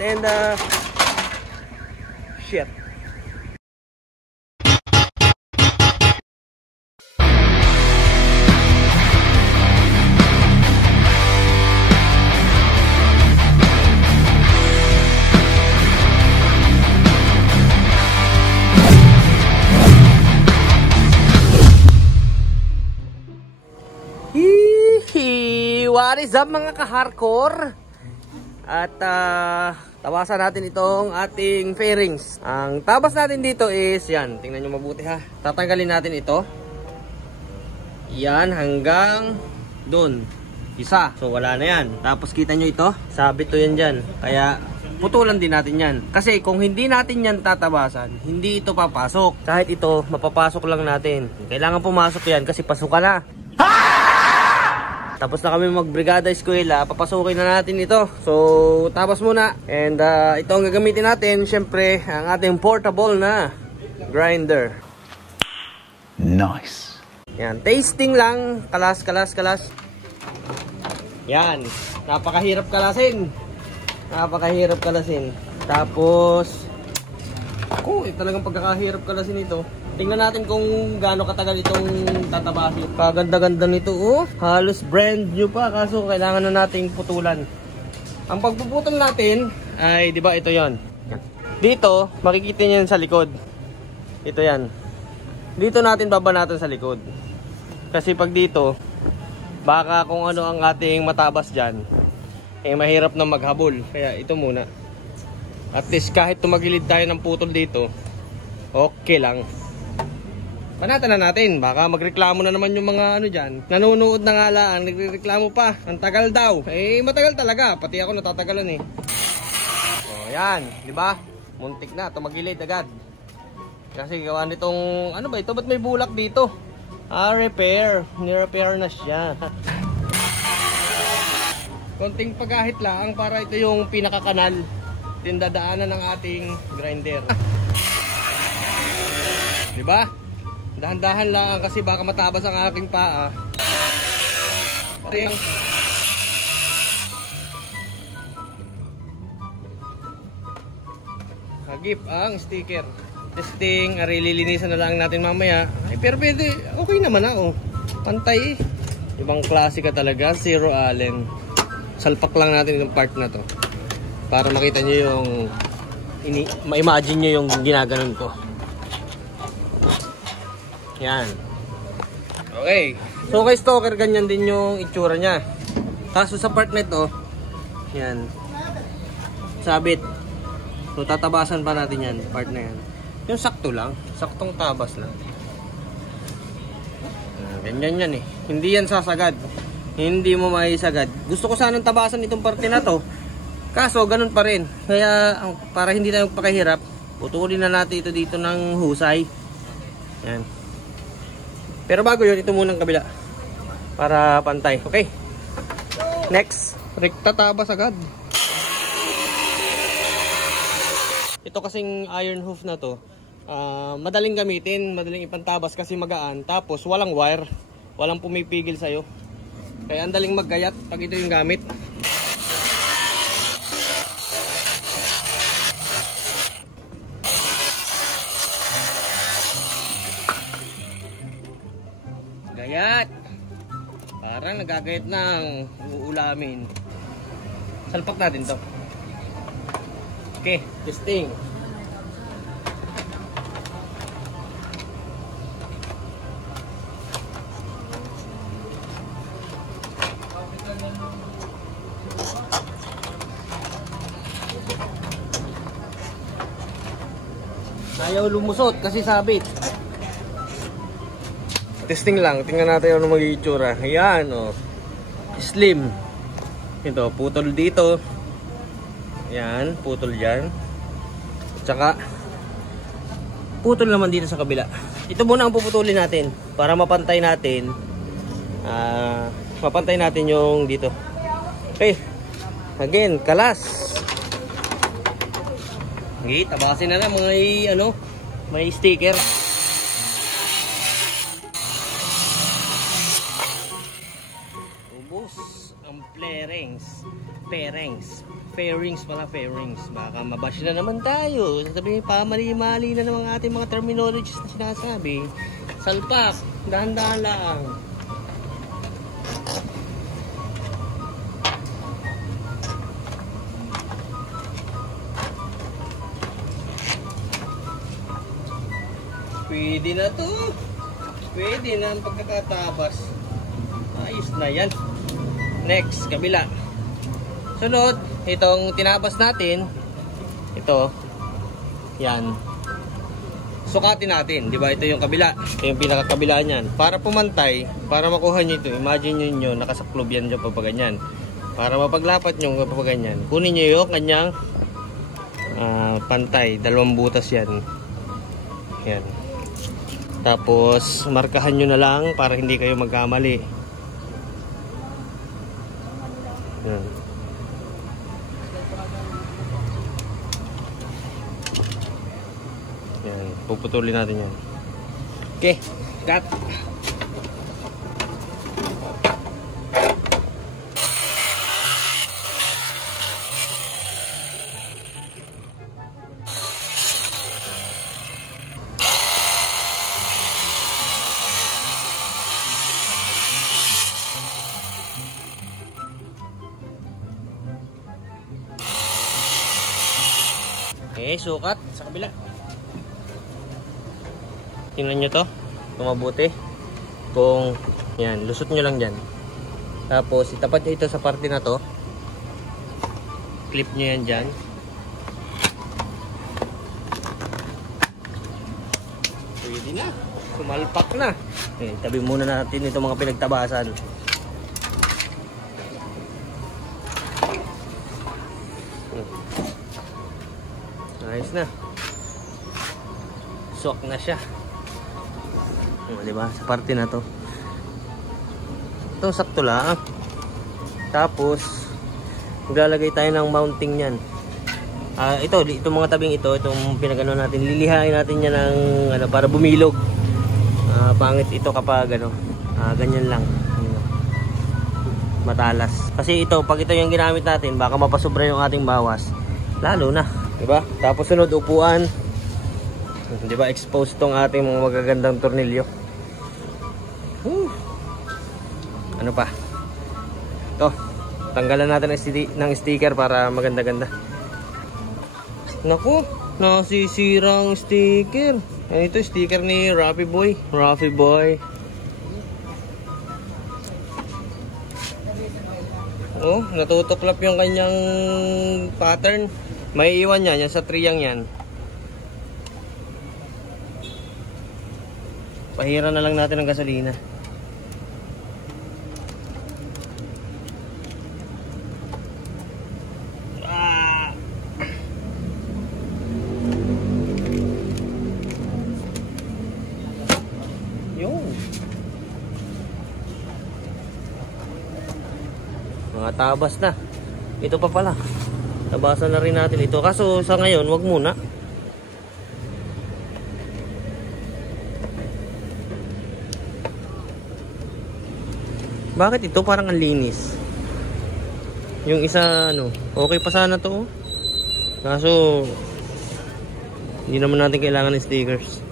and shit. What is up mga ka-hardcore? At tawasan natin itong ating fairings. Ang tabas natin dito is yan, tingnan nyo mabuti ha. Tatanggalin natin ito. Yan hanggang dun. Isa. So wala na yan. Tapos kita nyo ito, sabit to yan dyan. Kaya putulan din natin yan. Kasi kung hindi natin yan tatabasan, hindi ito papasok. Kahit ito, mapapasok lang natin. Kailangan pumasok yan kasi pasok ka na. Tapos na kami mag-brigada eskwela, papasukin na natin ito. So, tapos muna. And ito ang gagamitin natin, syempre, ang ating portable na grinder. Nice. Yan, tasting lang. Kalas, kalas, kalas. Yan, napakahirap kalasin. Napakahirap kalasin. Tapos, talagang pagkakahirap kalasin ito. Tingnan natin kung gaano katagal itong tatabasin. Kaganda-ganda nito, oh. Halos brand new pa, kaso kailangan na nating putulan. Ang pagpuputol natin ay, di ba, ito yon. Dito, makikita niyo sa likod. Ito yan. Dito natin babanatan sa likod. Kasi pag dito, baka kung ano ang ating matabas dyan, eh mahirap na maghabol. Kaya ito muna. At least kahit tumagilid tayo ng putol dito, okay lang. Panatan na natin, baka magreklamo na naman yung mga ano dyan. Nanonood na nga lang, nagreklamo pa. Ang tagal daw. Eh, matagal talaga. Pati ako natatagalan eh. O, yan. Diba? Muntik na. Tumagilid agad. Kasi gawa nitong, ano ba ito? Ba't may bulak dito? Repair. Ni-repair na siya. Konting pagahit lang para ito yung pinakakanal. Tindadaanan ng ating grinder. Diba? Dahan-dahan lang kasi baka matabas ang aking paa. Hagip ang sticker. Testing, lilinisan na lang natin mamaya. Ay, pero pwede, okay naman ako. Pantay eh. Ibang klase ka talaga, Zero Allen. Salpak lang natin yung part na to. Para makita nyo yung, ma-imagine nyo yung ginaganon ko. Yan. Okay. So kay stalker, ganyan din yung itsura niya. Kaso sa part nito, yan. Sabit. So tatabasan pa natin yan, part na yan. Yung sakto lang, saktong tabas lang. Ganyan yan eh. Hindi yan sasagad. Hindi mo maisagad. Gusto ko sanang tabasan itong parte na to. Kaso ganun pa rin. Kaya para hindi tayo magpakahirap, putulin na natin ito dito ng husay. Yan. Pero bago yun, ito muna ang kabila. Para pantay. Okay. Next. Rekta tabas agad. Ito kasing iron hoof na to. Madaling gamitin. Madaling ipantabas kasi magaan. Tapos walang wire. Walang pumipigil sa'yo. Kaya ang daling maggayat pag ito yung gamit. Gayat. Parang nagagayat ng uulamin. Salpak natin to. Okay, testing. Ayaw lumusot kasi sabit. Testing lang, tingnan natin ano magiging itsura. Ayan, oh. Slim. Ito, putol dito. Ayan, putol dyan. Tsaka putol naman dito sa kabila. Ito muna ang puputulin natin para mapantay natin. Mapantay natin yung dito. Okay. Again, kalas. Okay, tabasin na lang mga may sticker. Ubos ang fairings. fairings pala, fairings. Baka mabash na naman tayo. Sasabihin pa, mali-mali na naman ating mga terminologies na sinasabi. Salpak, dahan-dahan lang. Pwede na to. Pwede na ang pagkakatabas. Ayos na yan. Next, kabila. Sunod, itong tinabas natin. Ito. Yan. Sukatin natin. Diba? Ito yung kabila. Ito yung pinakakabila niyan. Para pumantay, para makuha nyo ito. Imagine nyo nakasaklob yan dyan pa ganyan. Para mapaglapat nyo pa ganyan. Kunin nyo yung kanyang pantay. 2 butas yan. Yan. Tapos markahan nyo na lang para hindi kayo magkamali. Yan. Yan, puputulin natin yan. Okay, cut. Okay, sukat sa kabila. Tingnan nyo to, kung mabuti. Kung yan, lusot nyo lang dyan. Tapos itapat nyo ito sa parte na to. Clip nyo yan dyan. Pwede na, sumalpak na. Okay, tabi muna natin itong mga pinagtabasan. Ayos na. Sok na siya. Diba? Sa parte na to. Ito sakto lang. Tapos maglalagay tayo ng mounting niyan. Itong mga tabing ito, itong pinagano natin, lilihain natin yan ng para bumilog. Pangit ito kapag ganyan lang. Matalas. Kasi ito, pag ito yung ginamit natin, baka mapasobra yung ating bawas. Lalo na. Diba? Tapos sunod, upuan. Diba? Exposed tong ating mga magagandang tornilyo. Ano pa? Ito. Tanggalan natin ng sticker para maganda-ganda. Naku, nasisirang sticker. Ito sticker ni Raffy Boy. Raffy Boy. Oh, natutuklap yung kanyang pattern. May iwan yan sa triyang yan. Pahira na lang natin ng gasolina. Yung mga tabas na. Ito pa pala. Tabasan na rin natin ito. Kaso sa ngayon, wag muna. Bakit ito parang ang linis? Yung isa okay pa sana to. Kaso hindi naman natin kailangan ng stickers.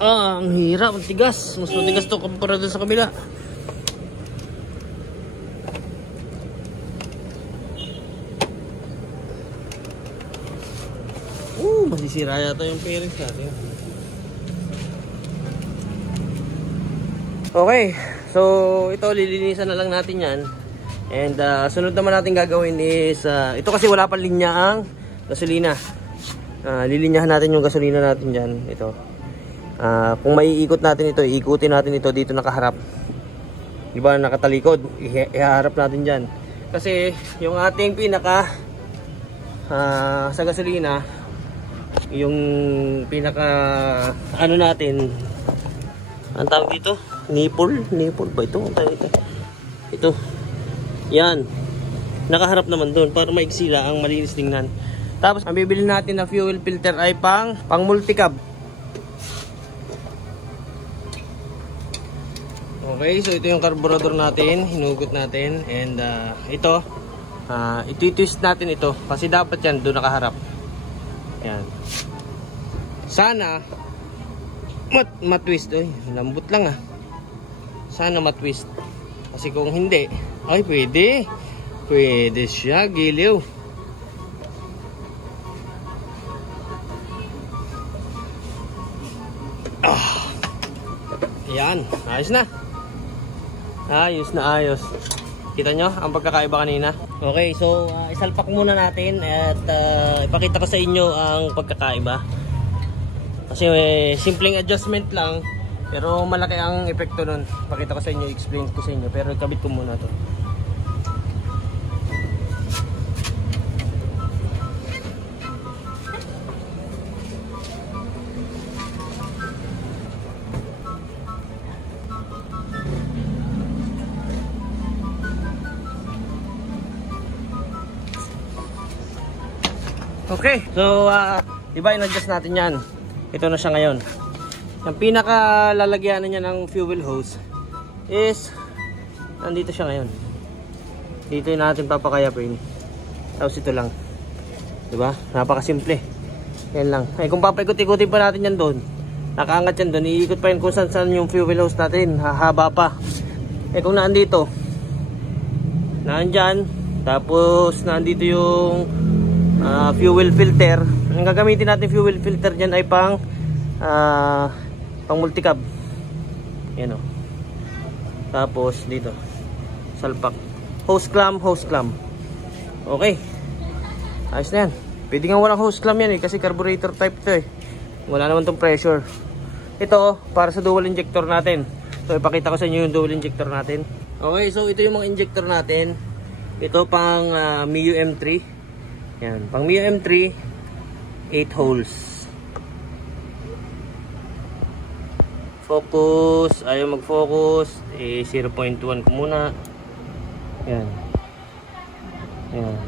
Ang hirap, ang tigas. Mas matigas to kumpara dun sa kabila. Masisira yata yung fairings natin. Okay, so ito lilinisan na lang natin yan. And sunod naman natin gagawin is ito kasi wala pa linya ang gasolina. Lilinyahan natin yung gasolina natin dyan. Ito. Kung maiikot natin ito, iikutin natin ito dito nakaharap. Diba nakatalikod, ihaharap natin dyan. Kasi yung ating pinaka sa gasolina, yung pinaka natin, ang tawag dito, nipple ba ito? Ito yan, nakaharap naman doon para maigsila ang malinis tingnan. Tapos ang bibili natin na fuel filter ay pang multicab. Okay, so ito yung carburetor natin, hinugot natin. And ito Iti-twist natin ito kasi dapat yan doon nakaharap. Yan. Sana matwist. Oy, lambot lang ah. Sana matwist. Kasi kung hindi, ay pwede. Pwede siya, giliw. Yan, ayos na. Ayos na ayos. Kita nyo ang pagkakaiba kanina. Okay, so isalpak muna natin at ipakita ko sa inyo ang pagkakaiba. Kasi simpleng adjustment lang, pero malaki ang epekto nun. Pakita ko sa inyo, explain ko sa inyo, pero ikabit ko muna to. Okay, so diba in-adjust natin yan. Ito na siya ngayon. Ang pinaka lalagyanan niya ng fuel hose is nandito siya ngayon. Dito yung natin papakayapin. Tapos ito lang. Diba? Napakasimple. Yan lang. Ay, kung papaikot-ikutin pa natin yan doon, nakaangat yan doon, iikot pa yun kung saan yung fuel hose natin. Hahaba pa. Eh kung naandito, naandyan, tapos naandito yung fuel filter. Ang gagamitin natin fuel filter dyan ay pang multicab. Yan o. Tapos dito salpak, hose clamp. Okay, ayos na yan. Pwede nga walang hose clamp yan kasi carburetor type to wala naman tong pressure. Ito para sa dual injector natin. So ipakita ko sa inyo yung dual injector natin. Okay, so ito yung mga injector natin. Ito pang Mio M3. Yan, pang Mio M3, 8 holes. Focus, ayaw mag-focus, 0.1 ko muna. Yan. Yan.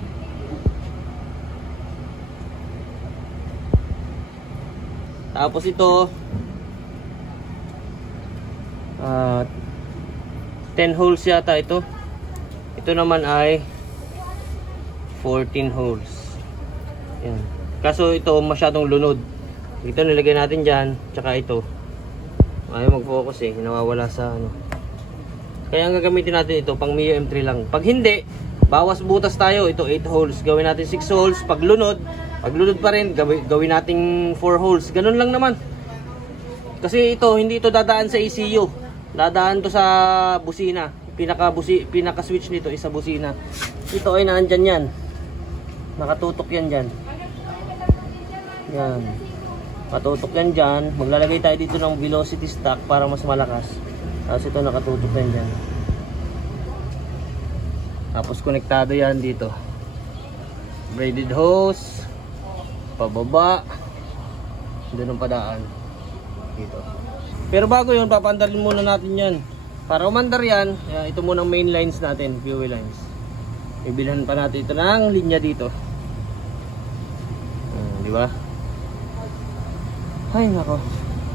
Tapos ito, 10 holes yata ito. Ito naman ay 14 holes. Yan. Kaso ito masyadong lunod. Ito nilagay natin dyan. Tsaka ito. Ayaw mag-focus nawawala sa ano. Kaya ang gagamitin natin ito pang Mio M3 lang. Pag hindi, bawas butas tayo. Ito 8 holes. Gawin natin 6 holes. Pag lunod pa rin, gawin natin 4 holes. Ganun lang naman. Kasi ito, hindi ito dadaan sa ECU. Dadaan to sa busina. Pinaka switch nito is sa busina. Ito ay naandyan yan. Nakatutok yan dyan. Yan. Nakatutok yan dyan. Maglalagay tayo dito ng velocity stack para mas malakas. Tapos ito nakatutok yan dyan. Tapos konektado yan dito. Braided hose. Pababa. Doon ang padaan. Dito. Pero bago yun, papandalin muna natin yan. Para umandar yan, ito muna ang main lines natin. Fuel lines. Ibilhan pa natin ito ng linya dito. Diba? Ay nako.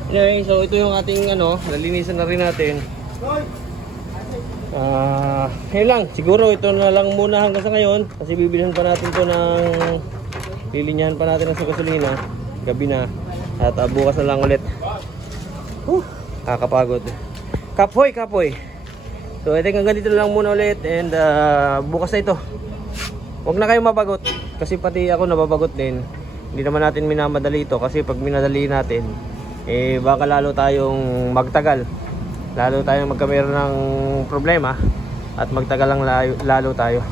Anyway, so ito yung ating nalinisan na rin natin. Yun lang, siguro ito na lang muna hanggang sa ngayon. Kasi bibilhan pa natin ito ng lilinyahan pa natin ng gasolina. Gabi na. At bukas na lang ulit. Kakapagod. Kapoy. So I think hanggang dito na lang muna ulit. And bukas na ito. Huwag na kayong mabagot. Kasi pati ako nababagot din. Hindi naman natin minamadali ito. Kasi pag minadali natin, baka lalo tayong magtagal. Lalo tayong magkameron ng problema. At magtagal lang lalo tayo.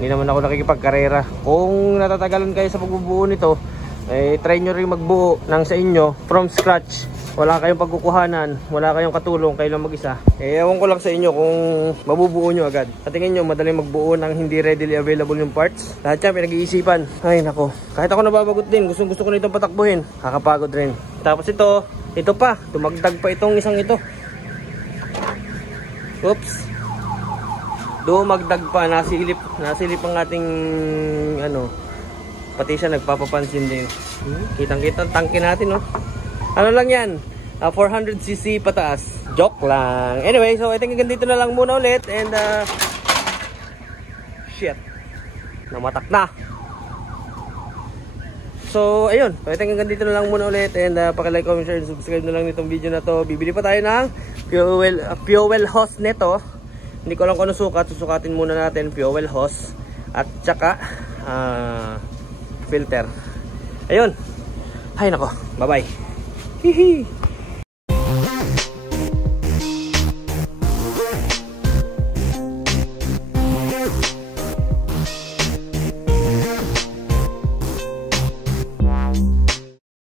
Hindi naman ako nakikipagkarera. Kung natatagalan kayo sa pagbubuo nito, try nyo rin magbuo ng sa inyo from scratch. Wala kayong pagkukuhanan, wala kayong katulong, kayo lang mag-isa. Ewan ko lang sa inyo kung mabubuo nyo agad. At tingin nyo, madali magbuo ng hindi readily available yung parts. Lahat yan, pinag-iisipan. Ay nako, kahit ako nababagot din, gusto ko na itong patakbuhin. Kakapagod rin. Tapos ito pa, dumagdag pa itong isang ito. Oops. Dumagdag pa, nasilip ang ating pati siya nagpapapansin din. Kitang-kita ang tangke natin, no? Ano lang yan? 400cc pataas. Joke lang. Anyway, so I think hanggang dito na lang muna ulit. And shit. Namatak na. So, ayun. Hanggang dito na lang muna ulit. And paki-like, comment, share, and subscribe na lang nitong video na to. Bibili pa tayo ng fuel hose nito. Hindi ko lang kung ano sukat. Susukatin muna natin fuel hose. At tsaka filter. Ayun. Hay nako. Bye-bye. Hihi.